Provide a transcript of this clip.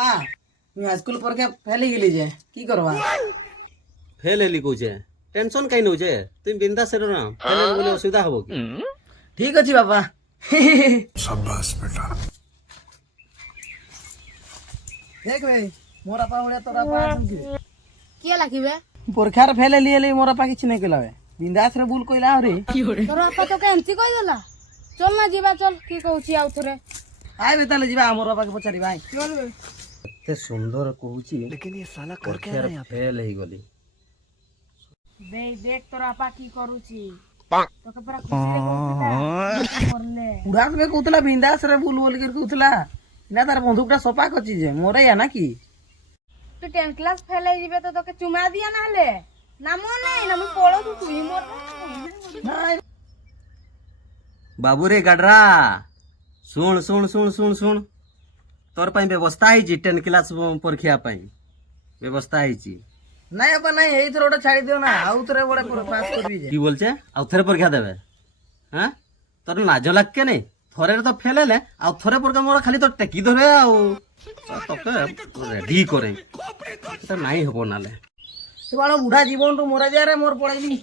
বাবা মুই হাইস্কুল পরীক্ষা ফেল গেলি যে কি করবা ফেল হেলি কৌছে টেনশন কাই নৌছে তুমি বিন্দাস রে না ফেল বলে অসুবিধা হবো কি ঠিক আছে বাবা দেখ ভাই মোর আপা বলে তোর আপা আছেন কি কিয়া লাগিবে পরীক্ষার ফেল এলি মোর আপা কিছু নাই কইলাবে বিন্দাস রে ভুল কইলা রে তোর আপা তোকে এমতি কই দেলা চল না ଯିବା চল কি কହୁছি আউ থরে আইবে তাহলে ଯିବା মোর বাপাকে পচারি ভাই চল বে এতে সুন্দর কହୁছি লেকিন ये साला कर क्या रहा है ফেল হেই গলি দেখ তোর আপা কি କରୁଛି তোকে পুরা খুশিରେ কହୁଥିଲା করলে উড়া কে কହୁଥିଲା বিন্দাস রে ভুল বলি করে কହୁଥିଲା না তার বন্দুকটা সপা করছি যে মোরে ইয়া নাকি তুই 10 ক্লাস ফেল হই ଯିବେ তো তোকে চুমা দিয়া না হলে নাম নাই নাম পড়ো তুই মোর নাই বাবু রে গাডরা শুন শুন শুন শুন শুন তোর পাই ব্যবস্থা হইছি 10 ক্লাস পরীক্ষা পাই ব্যবস্থা হইছি নাই আপা নাই এই থর ওটা ছাড়ি দিও না আউ থরে বড় পাস করবি যে কি বলছে আউ থরে পরীক্ষা দেবে হ্যাঁ তোর লাজ লাগকে নেই থরে তো ফেল হেলে আউ থরে পরীক্ষা মোর খালি তোর টেকি ধরে আউ তোকে রেডি করে এটা নাই হব নালে তো বড় বুড়া জীবন তো মরে যায় রে মোর পড়াইবি